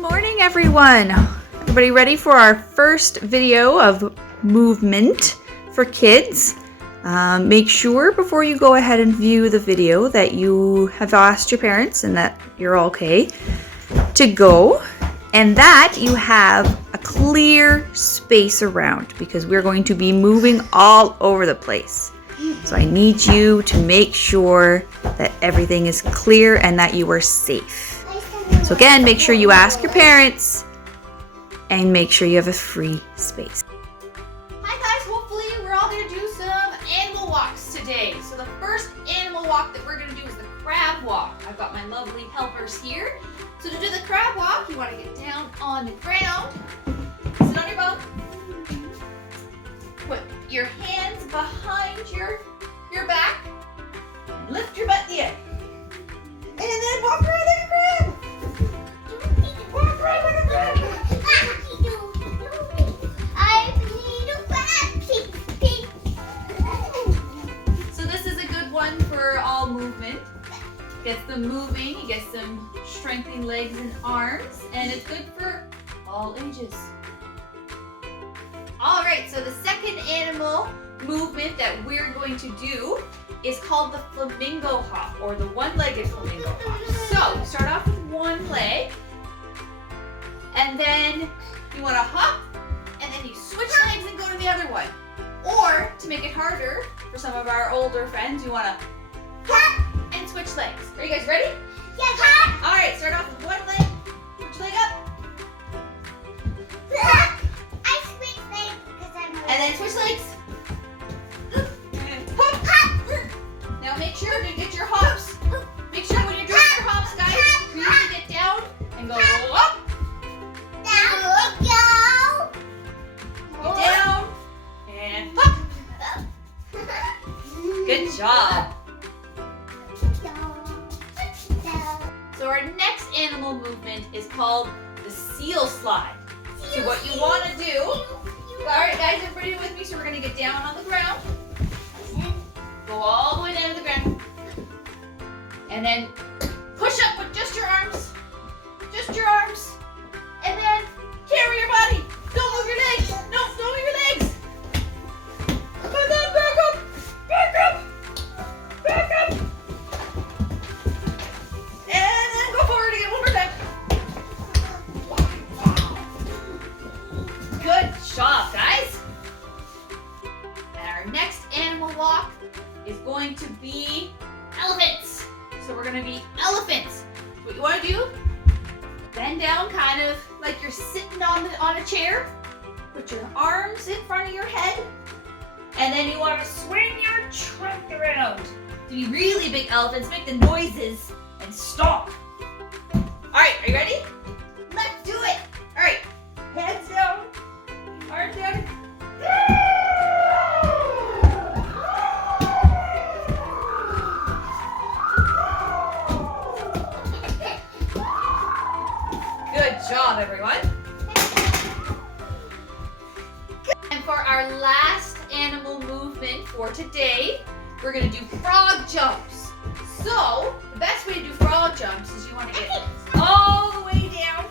Good morning, everyone. Everybody ready for our first video of movement for kids? Make sure before you go ahead and view the video that you have asked your parents and that you're okay to go, and that you have a clear space around because we're going to be moving all over the place. So I need you to make sure that everything is clear and that you are safe. So again, make sure you ask your parents and make sure you have a free space. Hi guys, hopefully we're all going to do some animal walks today. So the first animal walk that we're going to do is the crab walk. I've got my lovely helpers here. So to do the crab walk, you want to get down on the ground, sit on your bum, put your hands behind your back, lift your butt in the air, and then walk around like a crab. Walk around like a crab. So this is a good one for all movement. Gets them moving, you get some strengthening legs and arms, and it's good for all ages. All right, so the second animal movement that we're going to do is called the flamingo hop, or the one-legged flamingo hop. So you start off with one leg, and then you want to hop, and then you switch legs and go to the other one. Or, to make it harder for some of our older friends, you want to hop and switch legs. Are you guys ready? Yes. All right, start off with one leg, switch leg up, I switch legs because I'm and then switch legs. And hop. Now make sure to get your hops. Make sure when you're doing your hops, guys, really get down and go up. Down we go. Get down and hop. Good job. So our next animal movement is called the seal slide. So what you want to do, all right guys, everybody with me? So we're going to get down on the ground, go all the way down to the ground, and then push up with just your arms, and then carry your body. Don't move your legs. No, don't move your legs. And then back up. And then go forward again one more time. Good job, guys. And our next animal walk is going to be elephants. So we're going to be elephants. What you want to do, bend down kind of like you're sitting on a chair. Put your arms in front of your head. And then you want to swing your trunk around. To be really big elephants, make the noises and stomp. All right, are you ready? Let's do it. All right, heads down, arms down. Good job, everyone. And for our last animal movement for today, we're going to do frog jumps. So, the best way to do frog jumps is you want to get all the way down,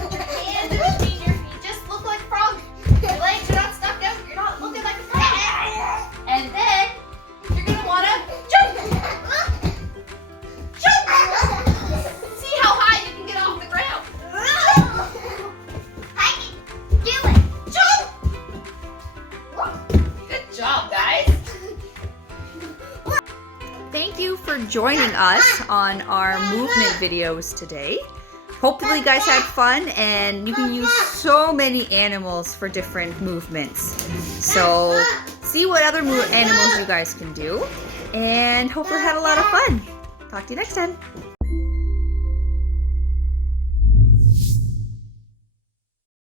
put your hands in between your feet, just look like frogs. Your legs are not stuck out, you're not looking like a frog. And then, you're going to want to jump. See how high you can get off the ground. I can do it. Jump! Good job, guys. Thank you for joining us on our movement videos today. Hopefully you guys had fun, and you can use so many animals for different movements. So see what other animals you guys can do, and hopefully had a lot of fun. Talk to you next time.